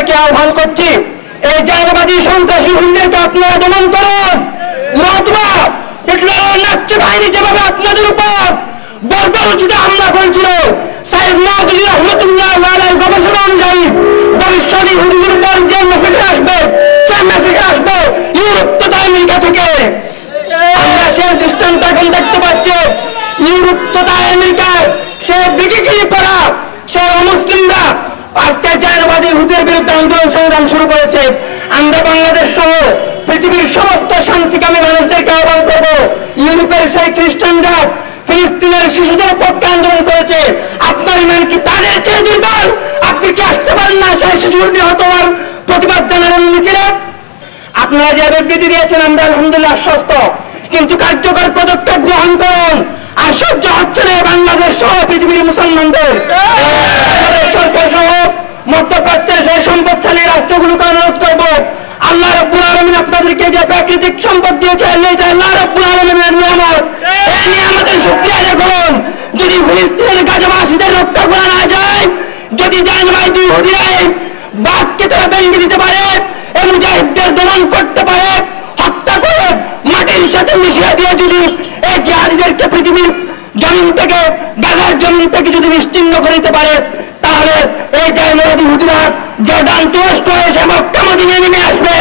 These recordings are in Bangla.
আপনাদেরকে আহ্বান করছি, এই জায়গাবাদী সন্ত্রাসী হুমদেরকে আপনারা দমন করুন। নতুবা হিটলারের নাচ্য বাহিনী যেভাবে আপনাদের উপর বর্বরচিত হামলা করেছিল, সাইদ মাহদুদি রহমতুল্লাহ আলাইহির গবেষণা অনুযায়ী ভবিষ্যতে ইহুদিদের উপর যে মেসেজ আসবে, সেই মেসেজ আসবে ইউরোপ তথা আমেরিকা থেকে। আমরা সেই দৃষ্টান্ত এখন দেখতে পাচ্ছি, ইউরোপ তথা আমেরিকার সে বিকিকিনি পড়া সে মুসলিমরা আজকে জায়নাবাদী ইহুদিদের বিরুদ্ধে আন্দোলন সংগ্রাম শুরু করেছে। আমরা বাংলাদেশ সহ পৃথিবীর সমস্ত শান্তিকামী মানুষদেরকে আহ্বান করব, ইউরোপের সেই খ্রিস্টানরা ফিলিস্তিনের শিশুদের পক্ষে আন্দোলন করেছে, আপনার ইমান কি তাদের চেয়ে দুর্বল? আপনি কি আসতে পারেন না সেই শিশুর নিহত হওয়ার প্রতিবাদ জানানোর মিছিলে? আপনারা যে বিবৃতি দিয়েছেন আমরা আলহামদুলিল্লাহ আশ্বস্ত, কিন্তু কার্যকর পদক্ষেপ গ্রহণ করুন। আর সহ্য হচ্ছে না বাংলাদেশ সহ পৃথিবীর মুসলমানদের, সরকার সহ মধ্যপ্রাচ্যের সেই সম্পদশালী রাষ্ট্রগুলোকে অনুরোধ করবো, আল্লাহ রাব্বুল আলামিন আপনাদেরকে যে প্রাকৃতিক সম্পদ দিয়েছেন, এটা আল্লাহ রাব্বুল আলামিনের নিয়ামত, এই নিয়ামতের শুকরিয়া আদায় করুন। যদি ফিলিস্তিনের গাজাবাসীদের রক্ষা করা না যায়, যদি জায়নাবাদী ইহুদিরা বাদকে তারা ভেঙে দিতে পারে, এই মুজাহিদদের দমন করতে পারে, হত্যা করে মাটির সাথে মিশিয়ে দিয়ে যদি এই জিহাদিদেরকে পৃথিবীর জমিন থেকে, গাজার জমিন থেকে যদি নিশ্চিহ্ন করে দিতে পারে, তাহলে এই জায়নাবাদী ইহুদিরা জর্ডান তুরস্ক এসে মক্কা মদিনায় নেমে আসবে,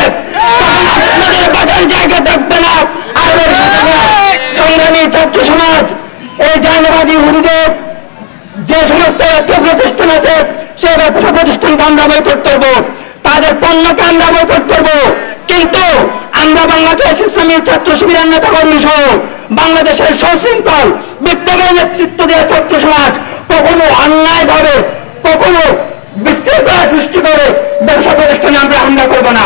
তখন আপনাদের বাজার জায়গা থাকবে না। আর সংগ্রামী ছাত্র সমাজ, এই জায়নাবাদী ইহুদিদের যে সমস্ত ব্যবসা প্রতিষ্ঠান আছে, সেই ব্যবসা প্রতিষ্ঠানকে আমরা বয়কট করবো, তাদের পণ্যকে আমরা বয়কট করবো। কিন্তু আমরা বাংলাদেশ ইসলামী ছাত্র শিবিরের নেতা কর্মী সহ বাংলাদেশের সশৃঙ্খল বিপ্লবের নেতৃত্ব দেওয়া ছাত্র সমাজ কখনো অন্যায় ভাবে, কখনো বিশৃঙ্খলা সৃষ্টি করে ব্যবসা প্রতিষ্ঠানে আমরা হামলা করবো না।